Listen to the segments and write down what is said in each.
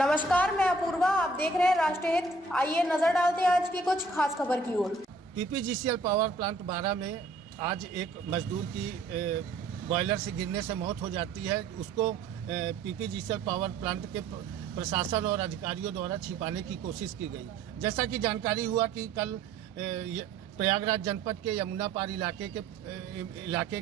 नमस्कार, मैं अपूर्वा। आप देख रहे हैं राष्ट्रीय हित। आइए नजर डालते हैं आज की कुछ खास खबर की ओर। पीपीजीसीएल पावर प्लांट 12 में आज एक मजदूर की बॉयलर से गिरने से मौत हो जाती है। उसको पीपीजीसीएल पावर प्लांट के प्रशासन और अधिकारियों द्वारा छिपाने की कोशिश की गई। जैसा कि जानकारी हुआ कि कल प्रयागराज जनपद के यमुना पार इलाके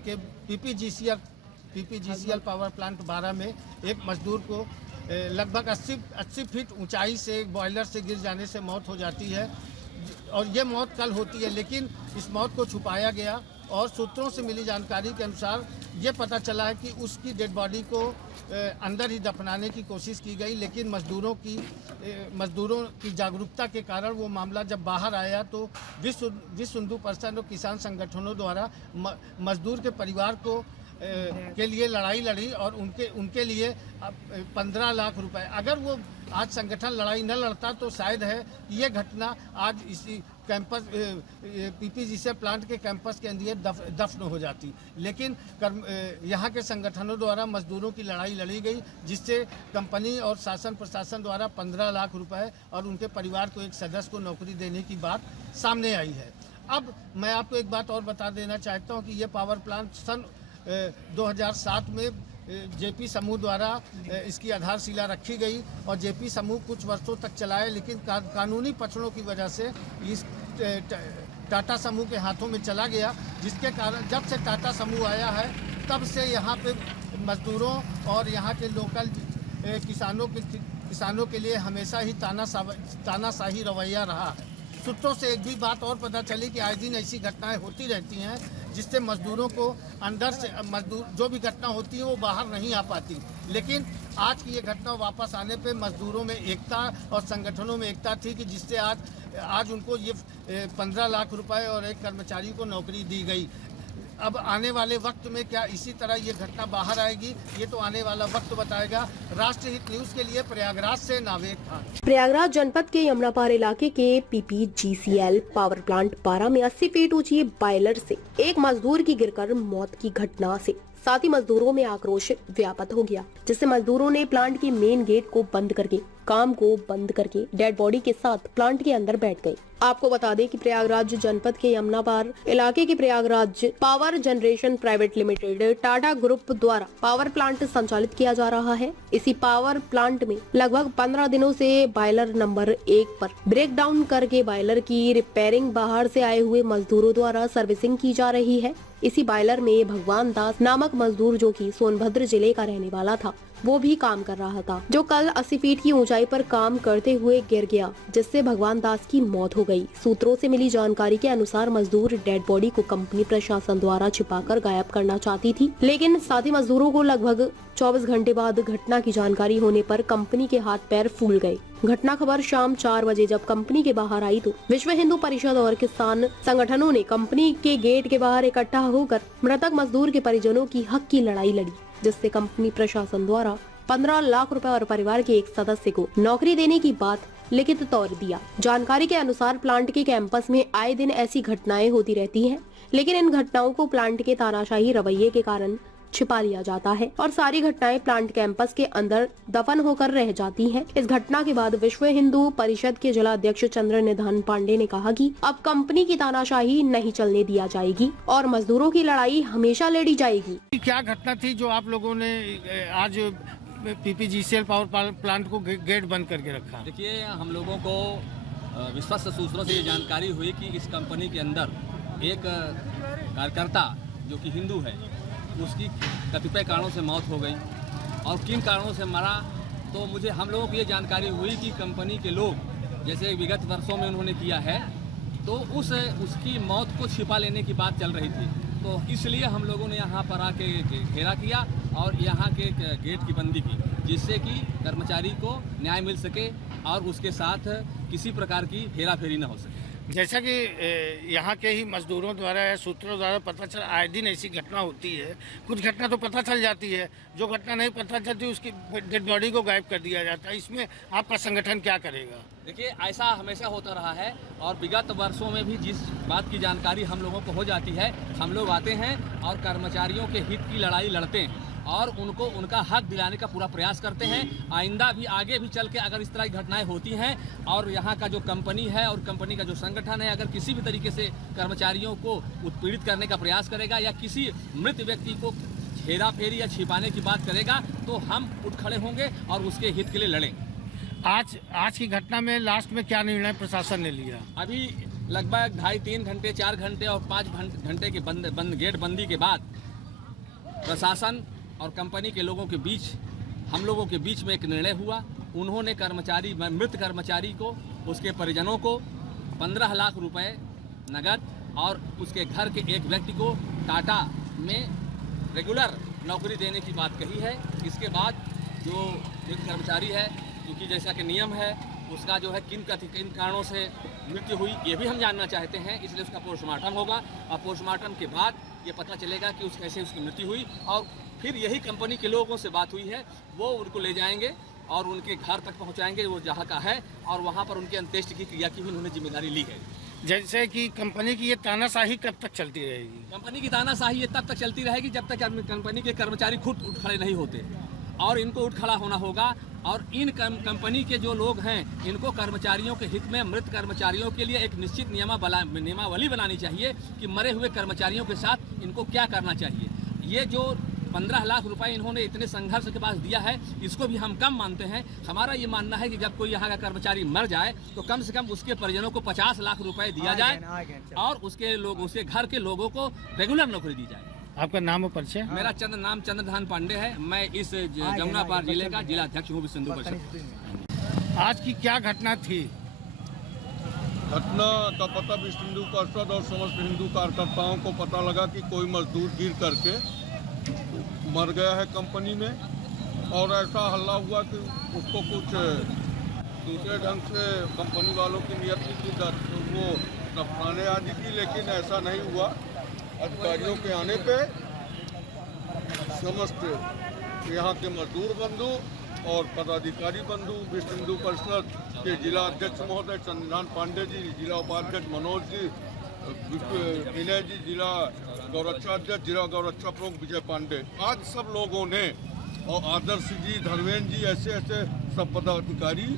के पीपीजीसीएल पावर प्लांट 12 में एक मजदूर को लगभग 80 फीट ऊंचाई से एक बॉयलर से गिर जाने से मौत हो जाती है और ये मौत कल होती है, लेकिन इस मौत को छुपाया गया और सूत्रों से मिली जानकारी के अनुसार ये पता चला है कि उसकी डेड बॉडी को अंदर ही दफनाने की कोशिश की गई, लेकिन मजदूरों की जागरूकता के कारण वो मामला जब बाहर आया तो विश्व हिंदू परिषद और किसान संगठनों द्वारा मजदूर के परिवार को के लिए लड़ाई लड़ी और उनके लिए 15 लाख रुपए। अगर वो आज संगठन लड़ाई न लड़ता तो शायद है ये घटना आज इसी कैंपस पीपीजीसीएल प्लांट के कैंपस के अंदर दफन हो जाती, लेकिन यहाँ के संगठनों द्वारा मजदूरों की लड़ाई लड़ी गई, जिससे कंपनी और शासन प्रशासन द्वारा 15 लाख रुपए और उनके परिवार को एक सदस्य को नौकरी देने की बात सामने आई है। अब मैं आपको एक बात और बता देना चाहता हूँ कि ये पावर प्लांट सन 2007 में जेपी समूह द्वारा इसकी आधारशिला रखी गई और जेपी समूह कुछ वर्षों तक चलाया, लेकिन कानूनी पक्षों की वजह से इस टाटा समूह के हाथों में चला गया, जिसके कारण जब से टाटा समूह आया है तब से यहाँ पे मजदूरों और यहाँ के लोकल किसानों के लिए हमेशा ही तानाशाही रवैया रहा है। सूत्रों से एक भी बात और पता चली कि आए दिन ऐसी घटनाएं होती रहती हैं जिससे मजदूरों को अंदर से जो भी घटना होती है वो बाहर नहीं आ पाती, लेकिन आज की ये घटना वापस आने पे मजदूरों में एकता और संगठनों में एकता थी कि जिससे आज उनको ये 15 लाख रुपए और एक कर्मचारी को नौकरी दी गई। अब आने वाले वक्त में क्या इसी तरह ये घटना बाहर आएगी, ये तो आने वाला वक्त बताएगा। राष्ट्रीय हित न्यूज के लिए प्रयागराज से नावेद खान। प्रयागराज जनपद के यमुना पार इलाके के पीपीजीसीएल पावर प्लांट 12 में 80 फीट ऊंची बॉयलर से एक मजदूर की गिरकर मौत की घटना से साथ ही मजदूरों में आक्रोश व्याप्त हो गया, जिससे मजदूरों ने प्लांट के मेन गेट को बंद करके डेड बॉडी के साथ प्लांट के अंदर बैठ गए। आपको बता दें कि प्रयागराज जनपद के यमुना पार इलाके के Prayagraj power generation private limited Tata group द्वारा पावर प्लांट संचालित किया जा रहा है। इसी पावर प्लांट में लगभग 15 दिनों से बॉयलर नंबर 1 पर ब्रेक डाउन करके बॉयलर की रिपेयरिंग बाहर से आए हुए मजदूरों द्वारा सर्विसिंग की जा रही है। इसी बॉयलर में भगवान दास नामक मजदूर, जो कि सोनभद्र जिले का रहने वाला था, वो भी काम कर रहा था, जो कल 80 फीट की ऊंचाई पर काम करते हुए गिर गया, जिससे भगवान दास की मौत हो गई। सूत्रों से मिली जानकारी के अनुसार मजदूर डेड बॉडी को कंपनी प्रशासन द्वारा छिपाकर गायब करना चाहती थी, लेकिन साथी मजदूरों को लगभग 24 घंटे बाद घटना की जानकारी होने पर कंपनी के हाथ पैर फूल गए। घटना खबर शाम 4 बजे जब कंपनी के बाहर आई तो विश्व हिंदू परिषद और किसान संगठनों ने कंपनी के गेट के बाहर इकट्ठा होकर मृतक मजदूर के परिजनों की हक की लड़ाई लड़ी, जिससे कंपनी प्रशासन द्वारा 15 लाख रुपए और परिवार के एक सदस्य को नौकरी देने की बात लिखित तौर दिया। जानकारी के अनुसार प्लांट के कैंपस में आए दिन ऐसी घटनाएं होती रहती हैं, लेकिन इन घटनाओं को प्लांट के तानाशाही रवैये के कारण छिपा लिया जाता है और सारी घटनाएं प्लांट कैंपस के अंदर दफन होकर रह जाती हैं। इस घटना के बाद विश्व हिंदू परिषद के जिला अध्यक्ष चंद्र निधान पांडे ने कहा कि अब कंपनी की तानाशाही नहीं चलने दिया जाएगी और मजदूरों की लड़ाई हमेशा लड़ी जाएगी। क्या घटना थी जो आप लोगों ने आज पीपीजीसीएल पावर प्लांट को गेट बंद करके रखा? देखिए, हम लोगों को विश्वस्त सूत्रों से ये जानकारी हुई कि इस कंपनी के अंदर एक कार्यकर्ता जो कि हिंदू है, उसकी कतिपय कारणों से मौत हो गई और किन कारणों से मरा, तो हम लोगों को ये जानकारी हुई कि कंपनी के लोग जैसे विगत वर्षों में उन्होंने किया है, तो उसकी मौत को छिपा लेने की बात चल रही थी। तो इसलिए हम लोगों ने यहाँ पर आके घेरा किया और यहाँ के गेट की बंदी की, जिससे कि कर्मचारी को न्याय मिल सके और उसके साथ किसी प्रकार की हेराफेरी न हो सके। जैसा कि यहाँ के ही मजदूरों द्वारा या सूत्रों द्वारा पता चला, आए दिन ऐसी घटना होती है। कुछ घटना तो पता चल जाती है, जो घटना नहीं पता चलती उसकी डेड बॉडी को गायब कर दिया जाता है। इसमें आपका संगठन क्या करेगा? देखिए, ऐसा हमेशा होता रहा है और विगत वर्षों में भी जिस बात की जानकारी हम लोगों को हो जाती है, हम लोग आते हैं और कर्मचारियों के हित की लड़ाई लड़ते हैं और उनको उनका हक दिलाने का पूरा प्रयास करते हैं। आइंदा भी आगे भी चल के अगर इस तरह की घटनाएं होती हैं और यहाँ का जो कंपनी है और कंपनी का जो संगठन है अगर किसी भी तरीके से कर्मचारियों को उत्पीड़ित करने का प्रयास करेगा या किसी मृत व्यक्ति को हेरा फेरी या छिपाने की बात करेगा तो हम उठ खड़े होंगे और उसके हित के लिए लड़ेंगे। आज की घटना में लास्ट में क्या निर्णय प्रशासन ने लिया? अभी लगभग 2.5-3 घंटे 4 घंटे और 5 घंटे के बंद गेट बंदी के बाद प्रशासन और कंपनी के लोगों के बीच हम लोगों के बीच में एक निर्णय हुआ। उन्होंने मृत कर्मचारी को उसके परिजनों को 15 लाख रुपए नगद और उसके घर के एक व्यक्ति को टाटा में रेगुलर नौकरी देने की बात कही है। इसके बाद जो मृत कर्मचारी है क्योंकि जैसा कि नियम है उसका जो है किन कारणों से मृत्यु हुई ये भी हम जानना चाहते हैं, इसलिए उसका पोस्टमार्टम होगा और पोस्टमार्टम के बाद ये पता चलेगा कि कैसे उसकी मृत्यु हुई। और फिर यही कंपनी के लोगों से बात हुई है वो उनको ले जाएंगे और उनके घर तक पहुंचाएंगे वो जहां का है और वहां पर उनके अंत्येष्टि की क्रिया की भी उन्होंने जिम्मेदारी ली है। जैसे कि कंपनी की ये तानाशाही कब तक चलती रहेगी? कंपनी की तानाशाही ये तब तक चलती रहेगी जब तक कंपनी के कर्मचारी खुद उठ खड़े नहीं होते और इनको उठ खड़ा होना होगा। और इन कंपनी के जो लोग हैं इनको कर्मचारियों के हित में मृत कर्मचारियों के लिए एक निश्चित नियमावली बनानी चाहिए कि मरे हुए कर्मचारियों के साथ इनको क्या करना चाहिए। ये जो 15 लाख रुपए इन्होंने इतने संघर्ष के बाद दिया है इसको भी हम कम मानते हैं। हमारा ये मानना है कि जब कोई यहाँ का कर्मचारी मर जाए तो कम से कम उसके परिजनों को 50 लाख रुपए दिया जाए और उसके घर के लोगों को रेगुलर नौकरी दी जाए। आपका नाम और परिचय? मेरा नाम चंद्रधान पांडे है। मैं इस जमुना पार जिले का जिला अध्यक्ष हूँ विश्व हिंदू परिषद। आज की क्या घटना थी? घटना का पता विश्व हिंदू परिषद और समस्त हिंदू कार्यकर्ताओं को पता लगा कि कोई मजदूर गिर करके मर गया है कंपनी में और ऐसा हल्ला हुआ कि उसको कुछ दूसरे ढंग से कंपनी वालों की नियत थी तो वो दफनाने आदि की, लेकिन ऐसा नहीं हुआ। अधिकारियों के आने पे समस्त यहाँ के मजदूर बंधु और पदाधिकारी बंधु विश्व हिंदू परिषद के जिला अध्यक्ष महोदय चंद्रधान पांडे जी, जिला उपाध्यक्ष मनोज जी, विनय जी, जिला गौरक्षा अध्यक्ष, जिला गौरक्षा प्रमुख विजय पांडे, आज सब लोगों ने और आदर्श जी, धर्मेंद्र जी, ऐसे सब पदाधिकारी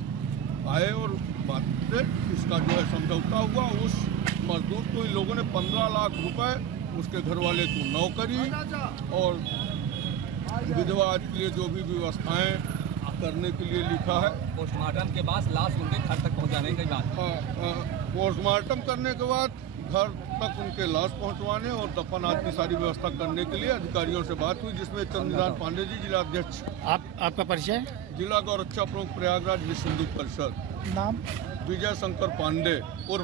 आए और बात से इसका जो है समझौता हुआ। उस मजदूर को इन लोगों ने 15 लाख रुपए, उसके घर वाले को नौकरी और विधवा आज के लिए जो भी व्यवस्थाएं करने के लिए लिखा है। पोस्टमार्टम के बाद लाश उनके घर तक पहुंचाने की बात। पोस्टमार्टम करने के बाद घर तक उनके लाश पहुंचवाने और दफन आदि की सारी व्यवस्था करने के लिए अधिकारियों से बात हुई, जिसमें चंद्रधान पांडे जी, जिला अध्यक्ष। आपका परिचय? जिला गौरक्षा प्रमुख प्रयागराज विश्व हिंदू परिषद। नाम? विजय शंकर पांडे और